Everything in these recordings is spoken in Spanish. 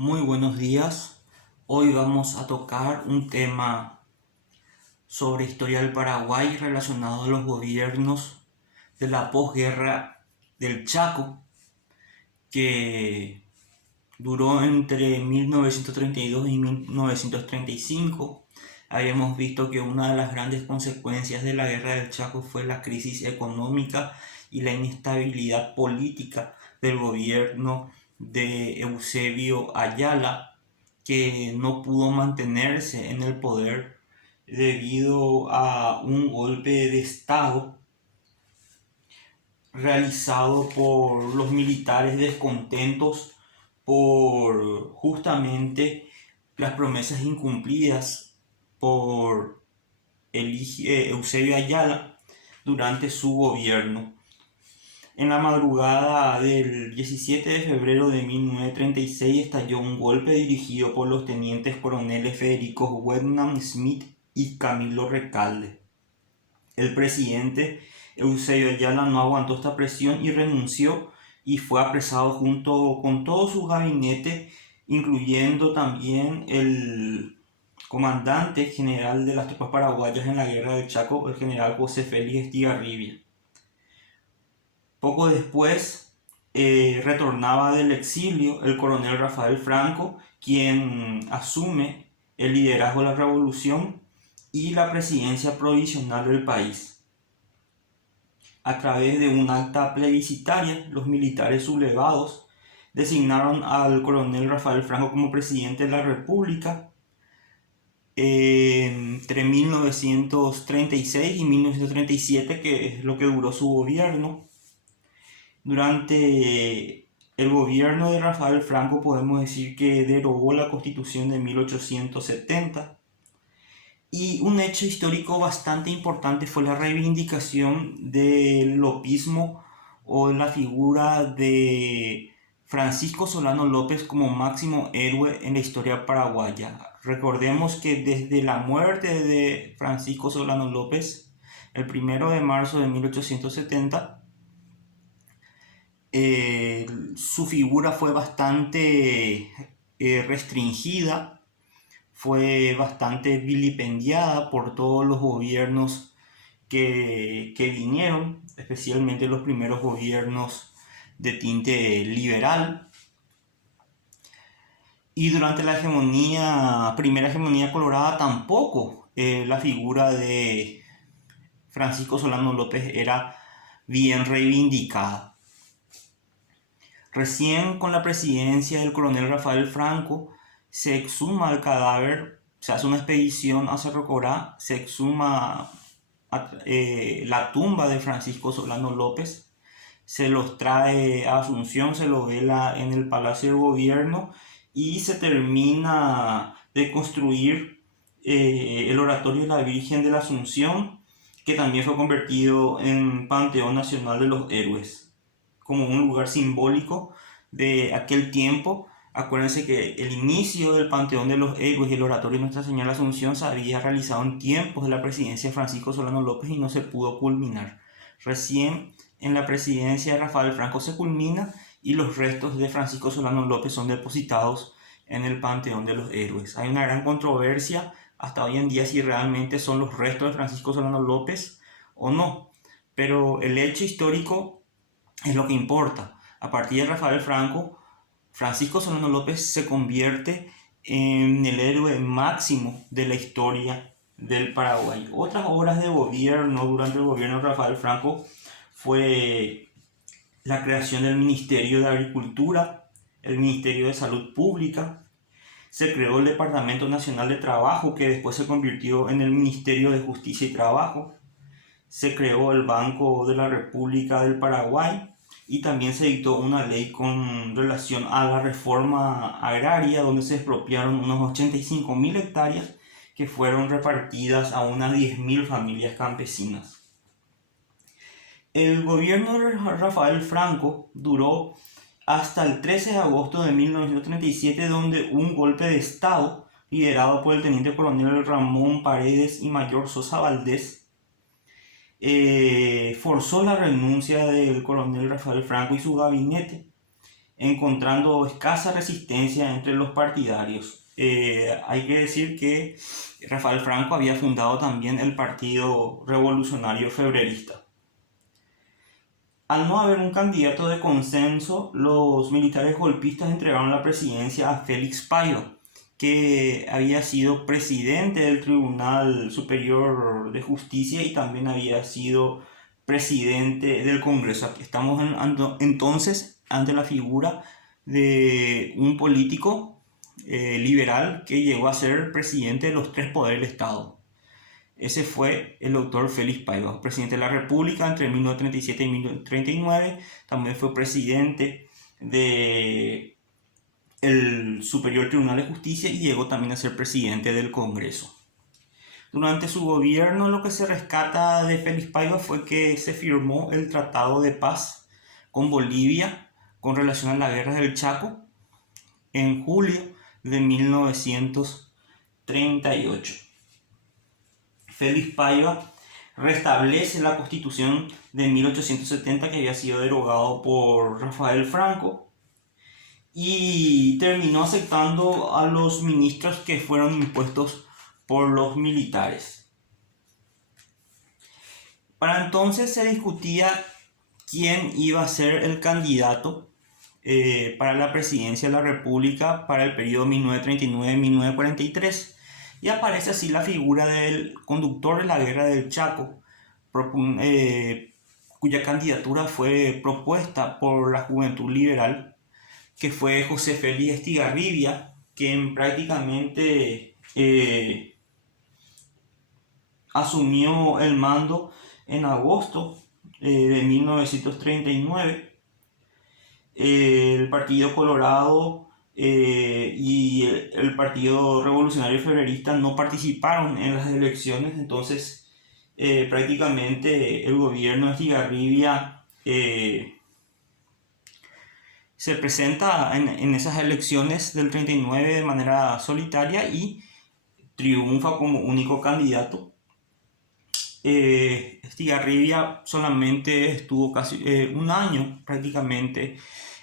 Muy buenos días. Hoy vamos a tocar un tema sobre historia del Paraguay relacionado a los gobiernos de la posguerra del Chaco, que duró entre 1932 y 1935. Habíamos visto que una de las grandes consecuencias de la guerra del Chaco fue la crisis económica y la inestabilidad política del gobierno de Eusebio Ayala, que no pudo mantenerse en el poder debido a un golpe de Estado realizado por los militares descontentos por justamente las promesas incumplidas por Eusebio Ayala durante su gobierno. En la madrugada del 17 de febrero de 1936 estalló un golpe dirigido por los tenientes coroneles Federico Wetnam Smith y Camilo Recalde. El presidente Eusebio Ayala no aguantó esta presión y renunció, y fue apresado junto con todo su gabinete, incluyendo también el comandante general de las tropas paraguayas en la guerra del Chaco, el general José Félix Estigarribia. Poco después retornaba del exilio el coronel Rafael Franco, quien asume el liderazgo de la revolución y la presidencia provisional del país. A través de un acta plebiscitaria, los militares sublevados designaron al coronel Rafael Franco como presidente de la República entre 1936 y 1937, que es lo que duró su gobierno. Durante el gobierno de Rafael Franco podemos decir que derogó la Constitución de 1870. Y un hecho histórico bastante importante fue la reivindicación del lopismo o la figura de Francisco Solano López como máximo héroe en la historia paraguaya. Recordemos que desde la muerte de Francisco Solano López, el 1 de marzo de 1870, su figura fue bastante restringida, fue bastante vilipendiada por todos los gobiernos que vinieron, especialmente los primeros gobiernos de tinte liberal. Y durante la primera hegemonía colorada tampoco la figura de Francisco Solano López era bien reivindicada. Recién con la presidencia del coronel Rafael Franco se exhuma el cadáver, se hace una expedición a Cerro Corá, se exhuma la tumba de Francisco Solano López, se los trae a Asunción, se lo vela en el Palacio del Gobierno y se termina de construir el Oratorio de la Virgen de la Asunción, que también fue convertido en Panteón Nacional de los Héroes, como un lugar simbólico de aquel tiempo. Acuérdense que el inicio del Panteón de los Héroes y el Oratorio de Nuestra Señora de la Asunción se había realizado en tiempos de la presidencia de Francisco Solano López y no se pudo culminar. Recién en la presidencia de Rafael Franco se culmina y los restos de Francisco Solano López son depositados en el Panteón de los Héroes. Hay una gran controversia hasta hoy en día si realmente son los restos de Francisco Solano López o no, pero el hecho histórico es lo que importa. A partir de Rafael Franco, Francisco Solano López se convierte en el héroe máximo de la historia del Paraguay. Otras obras de gobierno durante el gobierno de Rafael Franco fue la creación del Ministerio de Agricultura, el Ministerio de Salud Pública. Se creó el Departamento Nacional de Trabajo, que después se convirtió en el Ministerio de Justicia y Trabajo. Se creó el Banco de la República del Paraguay y también se dictó una ley con relación a la reforma agraria, donde se expropiaron unos 85.000 hectáreas que fueron repartidas a unas 10.000 familias campesinas. El gobierno de Rafael Franco duró hasta el 13 de agosto de 1937, donde un golpe de Estado liderado por el teniente coronel Ramón Paredes y mayor Sosa Valdés forzó la renuncia del coronel Rafael Franco y su gabinete, encontrando escasa resistencia entre los partidarios. Hay que decir que Rafael Franco había fundado también el Partido Revolucionario Febrerista. Al no haber un candidato de consenso, los militares golpistas entregaron la presidencia a Félix Paiva, que había sido presidente del Tribunal Superior de Justicia y también había sido presidente del Congreso. Estamos entonces ante la figura de un político liberal que llegó a ser presidente de los tres poderes del Estado. Ese fue el doctor Félix Paiva, presidente de la República entre 1937 y 1939. También fue presidente del Superior Tribunal de Justicia y llegó también a ser presidente del Congreso. Durante su gobierno, lo que se rescata de Félix Paiva fue que se firmó el Tratado de Paz con Bolivia con relación a la Guerra del Chaco en julio de 1938. Félix Paiva restablece la Constitución de 1870 que había sido derogado por Rafael Franco y terminó aceptando a los ministros que fueron impuestos por los militares. Para entonces se discutía quién iba a ser el candidato para la presidencia de la República para el periodo 1939-1943. Y aparece así la figura del conductor de la Guerra del Chaco, cuya candidatura fue propuesta por la Juventud Liberal, que fue José Félix Estigarribia, quien prácticamente asumió el mando en agosto de 1939. El Partido Colorado y el Partido Revolucionario Febrerista no participaron en las elecciones, entonces prácticamente el gobierno de Estigarribia se presenta en esas elecciones del 39 de manera solitaria y triunfa como único candidato. Estigarribia solamente estuvo casi un año prácticamente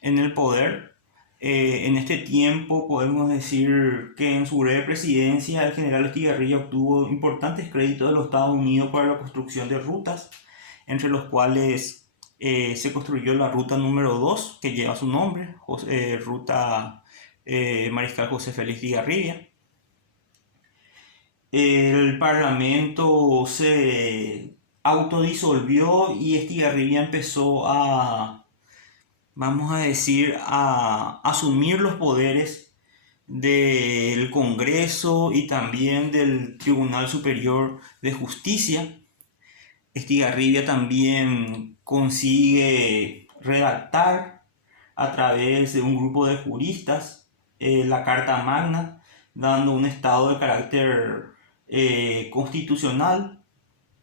en el poder. En este tiempo podemos decir que en su breve presidencia el general Estigarribia obtuvo importantes créditos de los Estados Unidos para la construcción de rutas, entre los cuales se construyó la ruta número 2 que lleva su nombre, ruta Mariscal José Félix Estigarribia. El Parlamento se autodisolvió y Estigarribia empezó a, vamos a decir, a asumir los poderes del Congreso y también del Tribunal Superior de Justicia. Estigarribia también consigue redactar a través de un grupo de juristas la Carta Magna, dando un estado de carácter constitucional,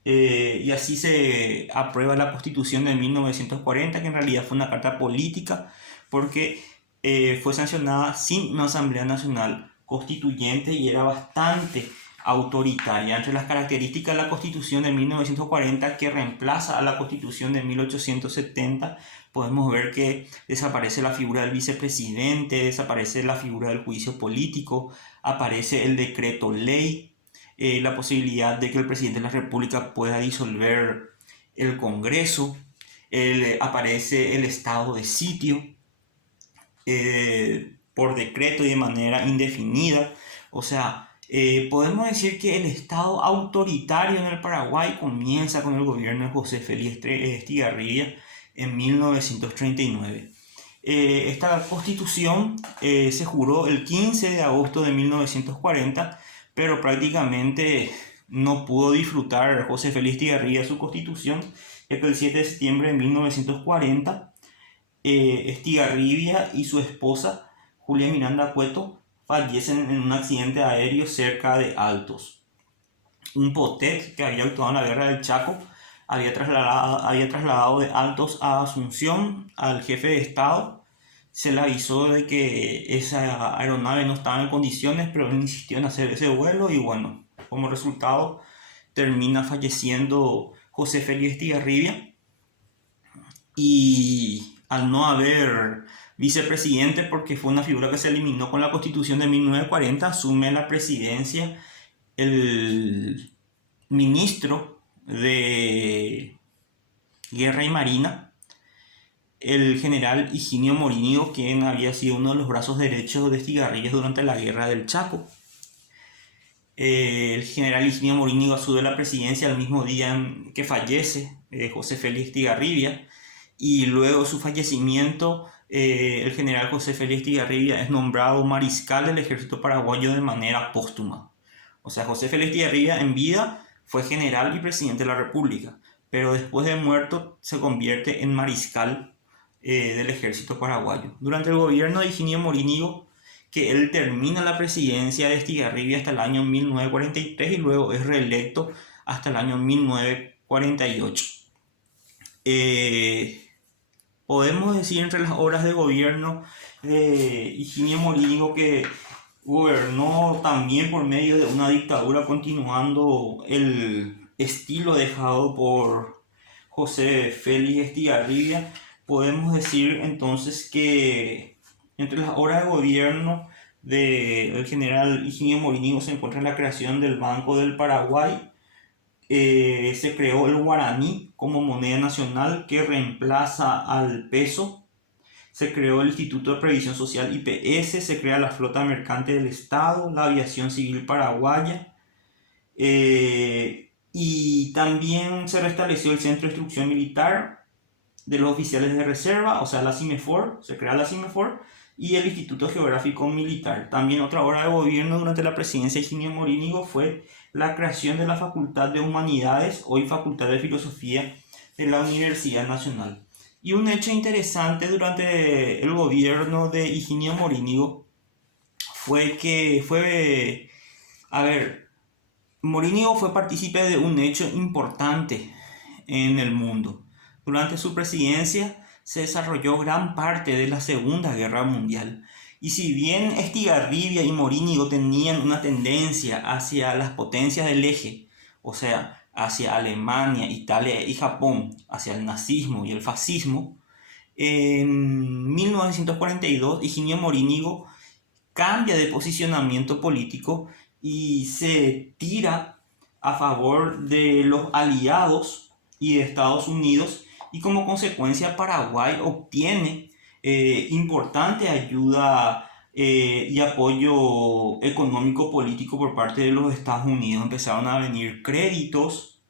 y así se aprueba la Constitución de 1940, que en realidad fue una carta política porque fue sancionada sin una Asamblea Nacional Constituyente y era bastante autoritaria. Entre las características de la Constitución de 1940, que reemplaza a la Constitución de 1870, podemos ver que desaparece la figura del vicepresidente, desaparece la figura del juicio político, aparece el decreto ley, la posibilidad de que el presidente de la República pueda disolver el Congreso, aparece el estado de sitio por decreto y de manera indefinida. O sea, podemos decir que el estado autoritario en el Paraguay comienza con el gobierno de José Félix Estigarribia en 1939. Esta constitución se juró el 15 de agosto de 1940, pero prácticamente no pudo disfrutar José Félix Estigarribia su constitución, ya que el 7 de septiembre de 1940 Estigarribia y su esposa Julia Miranda Cueto fallecen en un accidente aéreo cerca de Altos. Un POTEC que había actuado en la Guerra del Chaco había trasladado de Altos a Asunción al jefe de Estado. Se le avisó de que esa aeronave no estaba en condiciones, pero él insistió en hacer ese vuelo y bueno, como resultado termina falleciendo José Félix Estigarribia. Y al no haber vicepresidente porque fue una figura que se eliminó con la Constitución de 1940, asume la presidencia el ministro de Guerra y Marina, el general Higinio Morínigo, quien había sido uno de los brazos derechos de Estigarribia durante la Guerra del Chaco. El general Higinio Morínigo asume la presidencia el mismo día que fallece José Félix Estigarribia, y luego de su fallecimiento el general José Félix Estigarribia es nombrado mariscal del ejército paraguayo de manera póstuma. O sea, José Félix Estigarribia en vida fue general y presidente de la República, pero después de muerto se convierte en mariscal del ejército paraguayo. Durante el gobierno de Higinio Morínigo, que él termina la presidencia de Estigarribia hasta el año 1943 y luego es reelecto hasta el año 1948. Podemos decir entre las obras de gobierno de Higinio Morínigo que gobernó también por medio de una dictadura, continuando el estilo dejado por José Félix Estigarribia. Podemos decir entonces que entre las obras de gobierno del general Higinio Morínigo se encuentra la creación del Banco del Paraguay. Se creó el guaraní como moneda nacional que reemplaza al peso. Se creó el Instituto de Previsión Social IPS, se crea la flota mercante del Estado, la aviación civil paraguaya, y también se restableció el Centro de Instrucción Militar de los Oficiales de Reserva, o sea, la CIMEFOR, se crea la CIMEFOR, y el Instituto Geográfico Militar. También otra obra de gobierno durante la presidencia de Higinio Morínigo fue la creación de la Facultad de Humanidades, hoy Facultad de Filosofía de la Universidad Nacional. Y un hecho interesante durante el gobierno de Higinio Morínigo fue que Morínigo fue partícipe de un hecho importante en el mundo. Durante su presidencia se desarrolló gran parte de la Segunda Guerra Mundial. Y si bien Estigarribia y Morínigo tenían una tendencia hacia las potencias del eje, o sea, hacia Alemania, Italia y Japón, hacia el nazismo y el fascismo, en 1942 Higinio Morínigo cambia de posicionamiento político y se tira a favor de los aliados y de Estados Unidos, y como consecuencia Paraguay obtiene importante ayuda y apoyo económico político por parte de los Estados Unidos. Empezaron a venir créditos.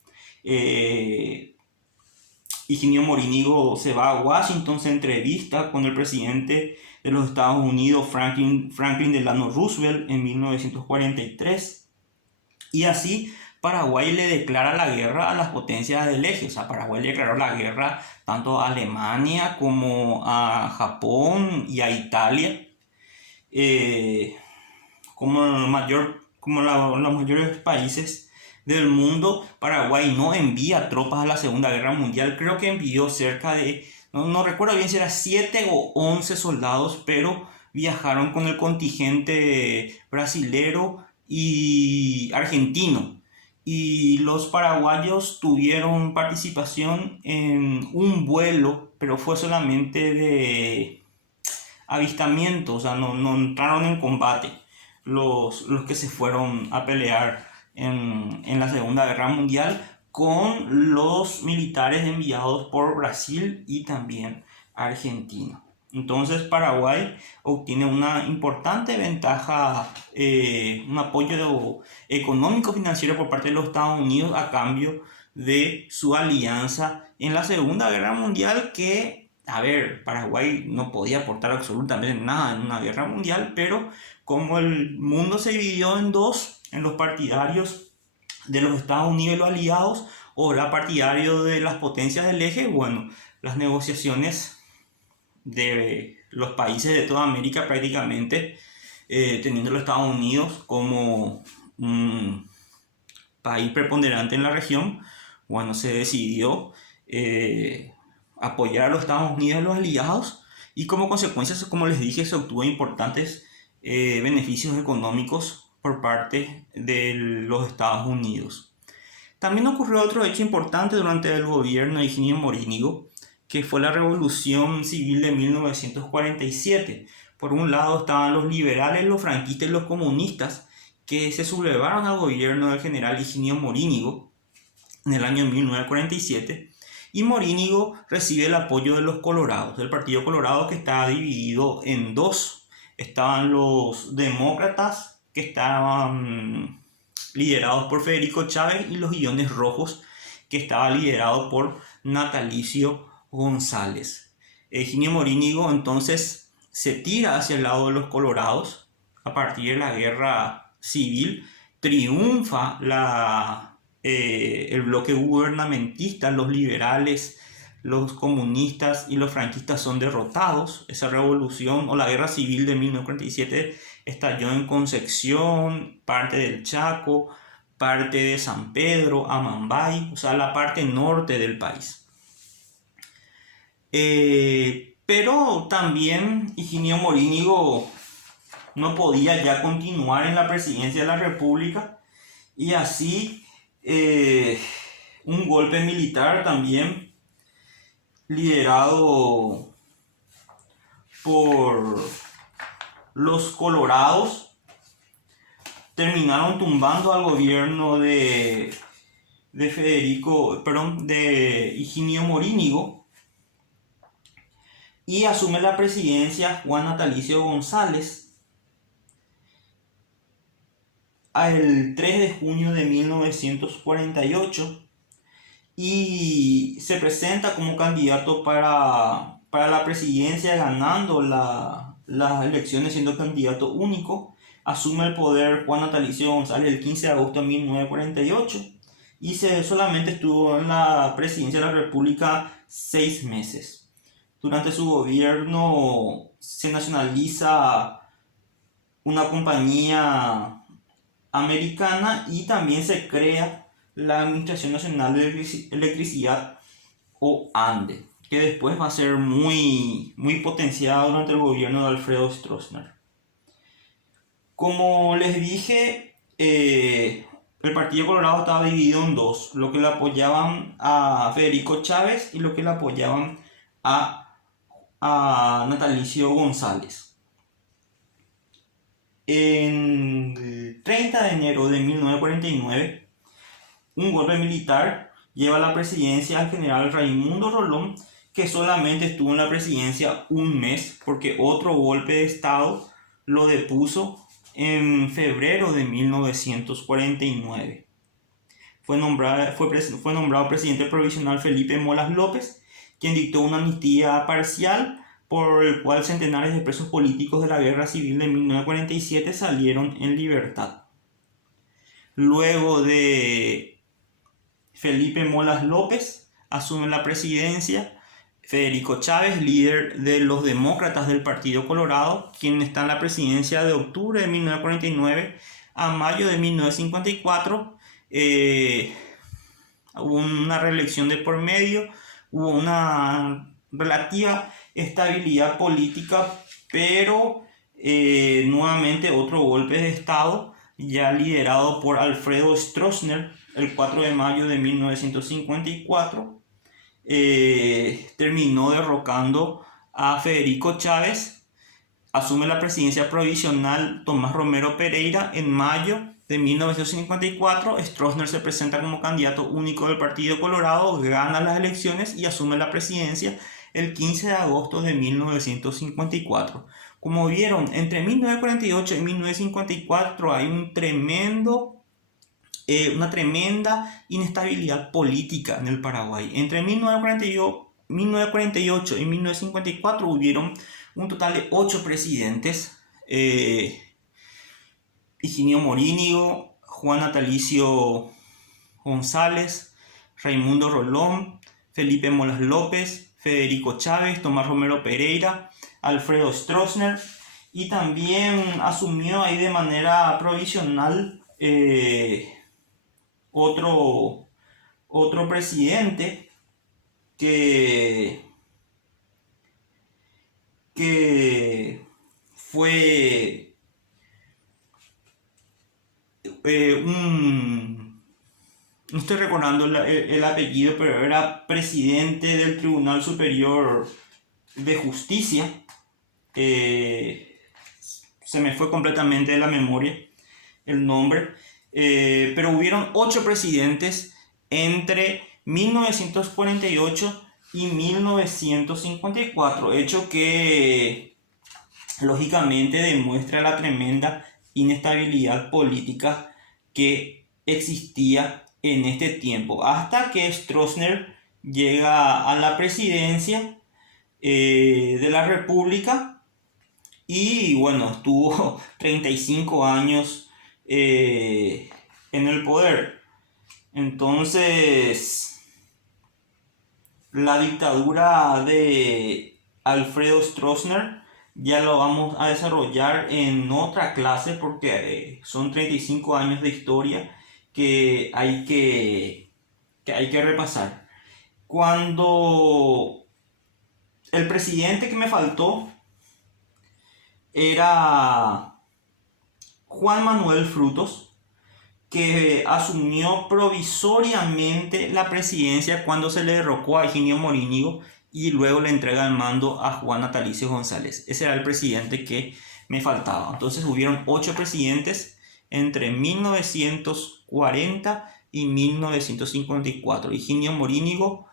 Higinio Morínigo se va a Washington, se entrevista con el presidente de los Estados Unidos, Franklin Delano Roosevelt, en 1943, y así Paraguay le declara la guerra a las potencias del eje. O sea, Paraguay le declaró la guerra tanto a Alemania como a Japón y a Italia, como los mayores países del mundo. Paraguay no envía tropas a la Segunda Guerra Mundial. Creo que envió cerca de, no recuerdo bien si era 7 o 11 soldados, pero viajaron con el contingente brasilero y argentino. Y los paraguayos tuvieron participación en un vuelo, pero fue solamente de avistamiento, o sea, no entraron en combate los que se fueron a pelear en la Segunda Guerra Mundial con los militares enviados por Brasil y también Argentina. Entonces Paraguay obtiene una importante ventaja, un apoyo económico financiero por parte de los Estados Unidos a cambio de su alianza en la Segunda Guerra Mundial, que, Paraguay no podía aportar absolutamente nada en una guerra mundial, pero como el mundo se dividió en dos, en los partidarios de los Estados Unidos y los aliados, o la partidario de las potencias del eje, bueno, las negociaciones de los países de toda América prácticamente, teniendo los Estados Unidos como un país preponderante en la región, bueno, se decidió apoyar a los Estados Unidos y a los aliados, y como consecuencia, como les dije, se obtuvo importantes beneficios económicos por parte de los Estados Unidos. También ocurrió otro hecho importante durante el gobierno de Higinio Morínigo, que fue la Revolución Civil de 1947. Por un lado estaban los liberales, los franquistas y los comunistas, que se sublevaron al gobierno del general Higinio Morínigo en el año 1947, y Morínigo recibe el apoyo de los colorados, del Partido Colorado, que estaba dividido en dos. Estaban los demócratas, que estaban liderados por Federico Chávez, y los Guiones Rojos, que estaba liderado por Natalicio González. Higinio Morínigo entonces se tira hacia el lado de los colorados. A partir de la guerra civil triunfa el bloque gubernamentista, los liberales, los comunistas y los franquistas son derrotados. Esa revolución o la guerra civil de 1947 estalló en Concepción, parte del Chaco, parte de San Pedro, Amambay, o sea, la parte norte del país. Pero también Higinio Morínigo no podía ya continuar en la presidencia de la República, y así un golpe militar también liderado por los colorados terminaron tumbando al gobierno de Higinio Morínigo, y asume la presidencia Juan Natalicio González el 3 de junio de 1948, y se presenta como candidato para la presidencia, ganando las elecciones siendo candidato único. Asume el poder Juan Natalicio González el 15 de agosto de 1948 y solamente estuvo en la presidencia de la República 6 meses. Durante su gobierno se nacionaliza una compañía americana y también se crea la Administración Nacional de Electricidad, o ANDE, que después va a ser muy potenciada durante el gobierno de Alfredo Stroessner. Como les dije, el Partido Colorado estaba dividido en dos: lo que le apoyaban a Federico Chávez y lo que le apoyaban a Natalicio González. En el 30 de enero de 1949, un golpe militar lleva a la presidencia al general Raimundo Rolón, que solamente estuvo en la presidencia un mes porque otro golpe de estado lo depuso en febrero de 1949. Fue nombrado presidente provisional Felipe Molas López, quien dictó una amnistía parcial por el cual centenares de presos políticos de la Guerra Civil de 1947 salieron en libertad. Luego de Felipe Molas López asume la presidencia Federico Chávez, líder de los demócratas del Partido Colorado, quien está en la presidencia de octubre de 1949 a mayo de 1954. Hubo una reelección de por medio, hubo una relativa estabilidad política, pero nuevamente otro golpe de estado, ya liderado por Alfredo Stroessner, el 4 de mayo de 1954, terminó derrocando a Federico Chávez. Asume la presidencia provisional Tomás Romero Pereira en mayo de 1954. Stroessner se presenta como candidato único del Partido Colorado, gana las elecciones y asume la presidencia el 15 de agosto de 1954. Como vieron, entre 1948 y 1954 hay una tremenda inestabilidad política en el Paraguay. Entre 1948 y 1954 hubieron un total de 8 presidentes: Higinio Morínigo, Juan Natalicio González, Raimundo Rolón, Felipe Molas López, Federico Chávez, Tomás Romero Pereira, Alfredo Stroessner, y también asumió ahí de manera provisional otro presidente que fue no estoy recordando el apellido, pero era presidente del Tribunal Superior de Justicia. Se me fue completamente de la memoria el nombre, pero hubieron 8 presidentes entre 1948 y 1954, hecho que lógicamente demuestra la tremenda inestabilidad política que existía en este tiempo, hasta que Stroessner llega a la presidencia de la República y bueno, estuvo 35 años en el poder. Entonces, la dictadura de Alfredo Stroessner ya lo vamos a desarrollar en otra clase porque son 35 años de historia que hay que repasar. Cuando el presidente que me faltó era Juan Manuel Frutos, que asumió provisoriamente la presidencia cuando se le derrocó a Higinio Morínigo y luego le entrega el mando a Juan Natalicio González. Ese era el presidente que me faltaba. Entonces hubieron 8 presidentes entre 1940 y 1954. Higinio Morínigo,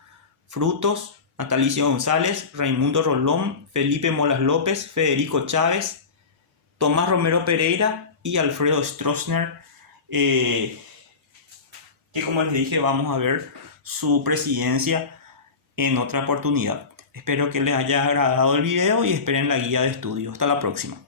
Frutos, Natalicio González, Raimundo Rolón, Felipe Molas López, Federico Chávez, Tomás Romero Pereira y Alfredo Stroessner, que como les dije vamos a ver su presidencia en otra oportunidad. Espero que les haya agradado el video y esperen la guía de estudio. Hasta la próxima.